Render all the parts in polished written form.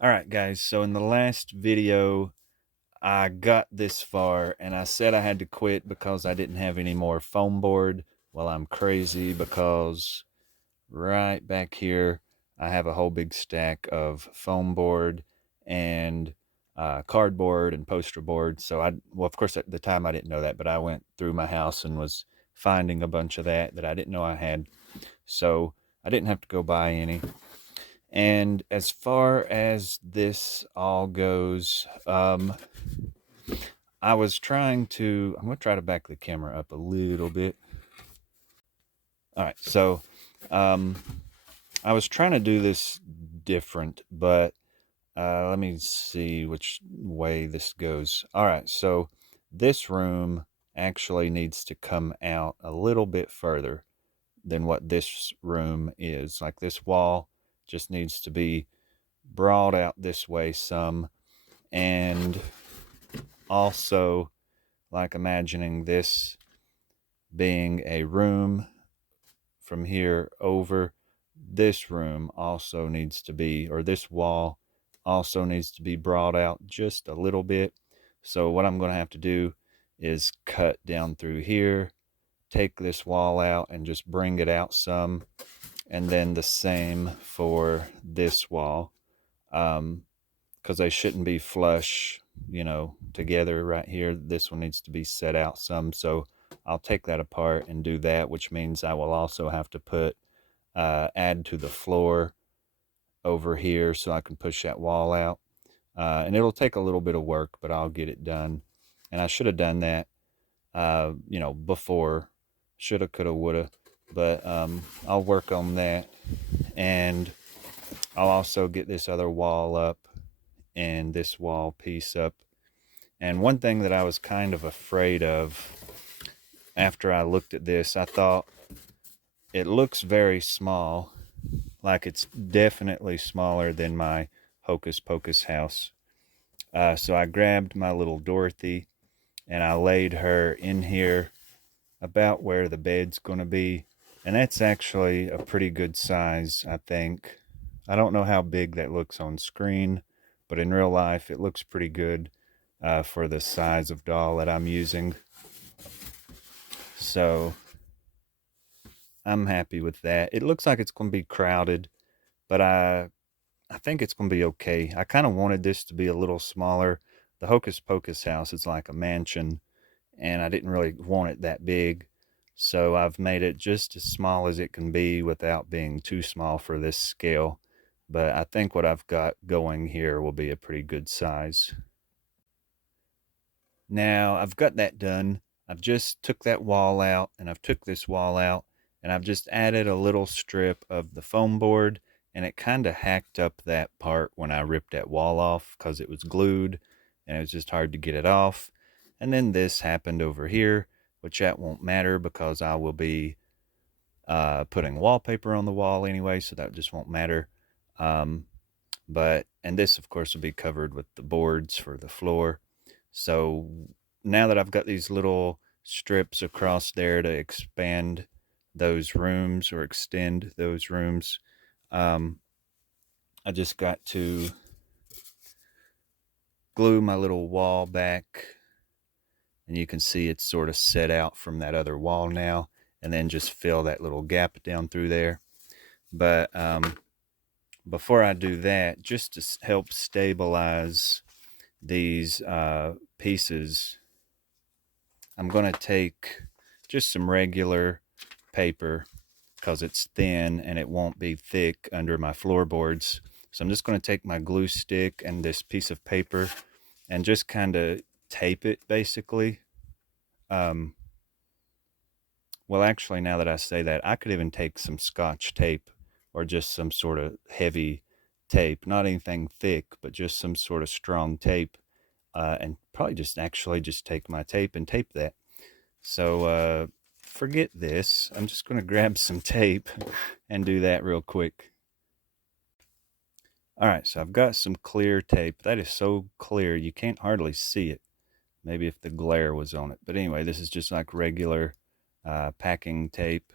All right, guys. So in the last video, I got this far and I said I had to quit because I didn't have any more foam board. Well, I'm crazy because right back here, I have a whole big stack of foam board and cardboard and poster board. Well, of course, at the time I didn't know that, but I went through my house and was finding a bunch of that I didn't know I had. So I didn't have to go buy any. And as far as this all goes, I was I'm going to try to back the camera up a little bit. All right. Um, I was trying to do this different, but let me see which way this goes. All right. So this room actually needs to come out a little bit further than what this room is. Like this wall just needs to be brought out this way some, and also like imagining this being a room from here over. This room also needs to be, or this wall also needs to be brought out just a little bit. So what I'm going to have to do is cut down through here, take this wall out and just bring it out some, and then the same for this wall. Because they shouldn't be flush, together right here. This one needs to be set out some. So I'll take that apart and do that, which means I will also have to add to the floor over here so I can push that wall out. And it'll take a little bit of work, but I'll get it done. And I should have done that, before. Shoulda, coulda, woulda. But I'll work on that. And I'll also get this other wall up and this wall piece up. And one thing that I was kind of afraid of after I looked at this, I thought it looks very small, like it's definitely smaller than my Hocus Pocus house. So I grabbed my little Dorothy and I laid her in here about where the bed's going to be. And that's actually a pretty good size, I think. I don't know how big that looks on screen, but in real life, it looks pretty good for the size of doll that I'm using. So I'm happy with that. It looks like it's going to be crowded, but I think it's going to be okay. I kind of wanted this to be a little smaller. The Hocus Pocus house is like a mansion, and I didn't really want it that big. So I've made it just as small as it can be without being too small for this scale. But I think what I've got going here will be a pretty good size. Now I've got that done. I've just took that wall out and I've took this wall out and I've just added a little strip of the foam board, and it kind of hacked up that part when I ripped that wall off because it was glued and it was just hard to get it off. And then this happened over here, which that won't matter because I will be putting wallpaper on the wall anyway, so that just won't matter. Um, and this of course will be covered with the boards for the floor. So now that I've got these little strips across there to expand those rooms or extend those rooms, um, I just got to glue my little wall back, and you can see it's sort of set out from that other wall now, and then just fill that little gap down through there. But before I do that, just to help stabilize these pieces, I'm going to take just some regular paper because it's thin and it won't be thick under my floorboards. So I'm just going to take my glue stick and this piece of paper and just kind of tape it basically. Um, well, actually, now that I say that, I could even take some Scotch tape or just some sort of heavy tape, not anything thick, but just some sort of strong tape, and probably just take my tape and tape that. So forget this. I'm just going to grab some tape and do that real quick. All right, so I've got some clear tape. That is so clear you can't hardly see it. Maybe if the glare was on it. But anyway, this is just like regular packing tape,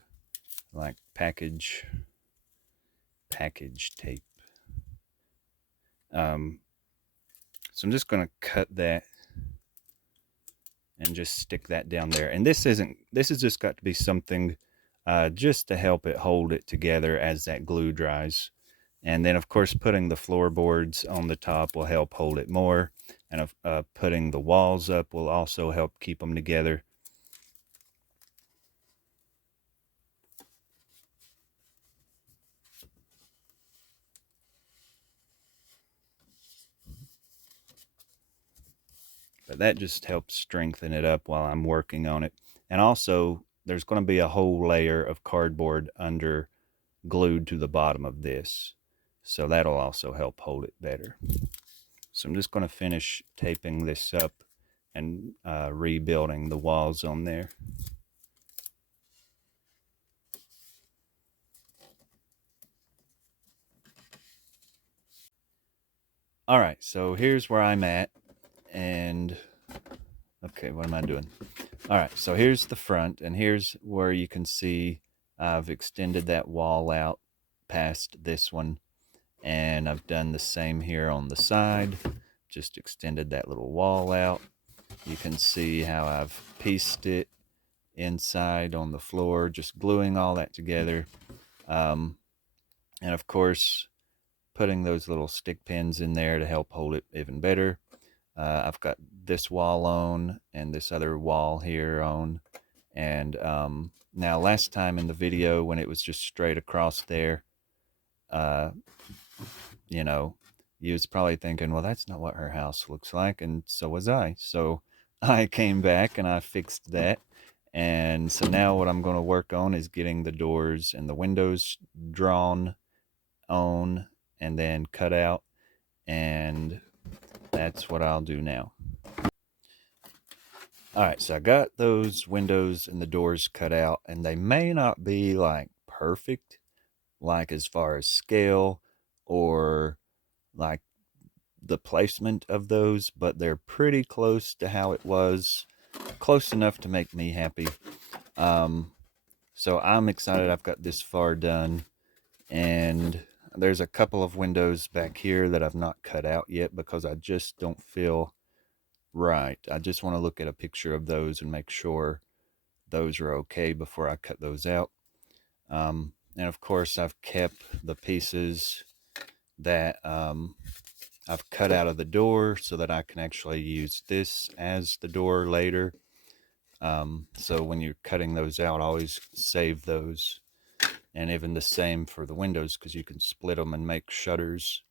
like package tape. Um, so I'm just going to cut that and just stick that down there. And this has just got to be something just to help it hold it together as that glue dries. And then, of course, putting the floorboards on the top will help hold it more. And putting the walls up will also help keep them together. But that just helps strengthen it up while I'm working on it. And also, there's going to be a whole layer of cardboard under glued to the bottom of this. So that'll also help hold it better. So I'm just going to finish taping this up and rebuilding the walls on there. All right, so here's where I'm at. And okay, what am I doing? All right, so here's the front, and here's where you can see I've extended that wall out past this one, and I've done the same here on the side, just extended that little wall out. You can see how I've pieced it inside on the floor, just gluing all that together. And of course, putting those little stick pins in there to help hold it even better. I've got this wall on and this other wall here on. And now last time in the video when it was just straight across there, uh, you know, you was probably thinking, well, that's not what her house looks like. And so was I. So I came back and I fixed that. And so now what I'm going to work on is getting the doors and the windows drawn on and then cut out. And that's what I'll do now. All right, so I got those windows and the doors cut out, and they may not be like perfect, like as far as scale or like the placement of those, but they're pretty close to how it was, close enough to make me happy. So I'm excited I've got this far done, and there's a couple of windows back here that I've not cut out yet because I just don't feel right. I just want to look at a picture of those and make sure those are okay before I cut those out. And of course, I've kept the pieces that I've cut out of the door so that I can actually use this as the door later. So when you're cutting those out, always save those. And even the same for the windows because you can split them and make shutters.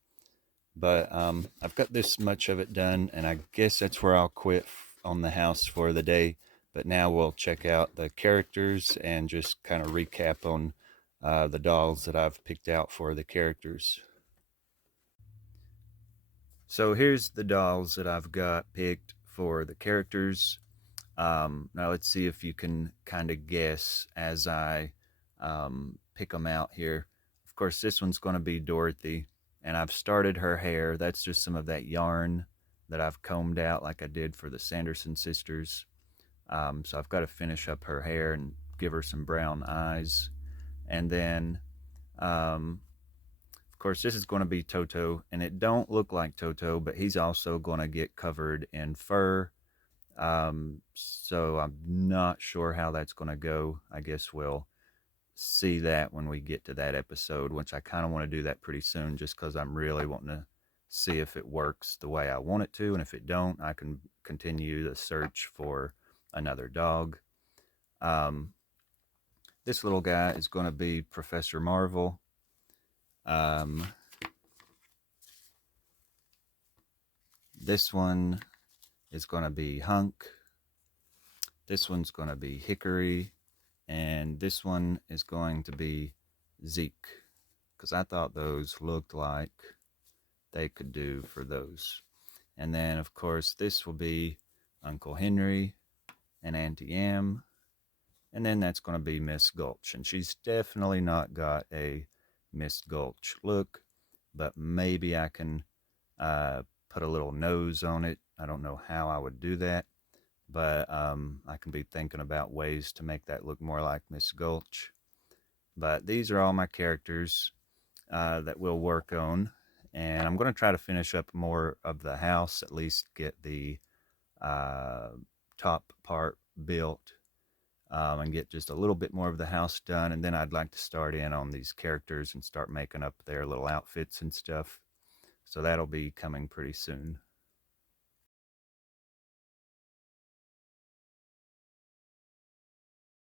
But I've got this much of it done, and I guess that's where I'll quit on the house for the day. But now we'll check out the characters and just kind of recap on the dolls that I've picked out for the characters. So here's the dolls that I've got picked for the characters. Now let's see if you can kind of guess as I pick them out here. Of course, this one's going to be Dorothy, and I've started her hair. That's just some of that yarn that I've combed out like I did for the Sanderson sisters. So I've got to finish up her hair and give her some brown eyes. And then, of course, this is going to be Toto, and it don't look like Toto, but he's also going to get covered in fur. So I'm not sure how that's going to go. I guess we'll see that when we get to that episode, which I kind of want to do that pretty soon just because I'm really wanting to see if it works the way I want it to. And if it don't, I can continue the search for another dog. This little guy is going to be Professor Marvel. This one is going to be Hunk. This one's going to be Hickory. And this one is going to be Zeke, because I thought those looked like they could do for those. And then, of course, this will be Uncle Henry and Auntie Em. And then that's going to be Miss Gulch. And she's definitely not got a Miss Gulch look, but maybe I can put a little nose on it. I don't know how I would do that, but I can be thinking about ways to make that look more like Miss Gulch. But these are all my characters that we'll work on, and I'm going to try to finish up more of the house, at least get the uh, top part built, and get just a little bit more of the house done, and then I'd like to start in on these characters and start making up their little outfits and stuff. So that'll be coming pretty soon.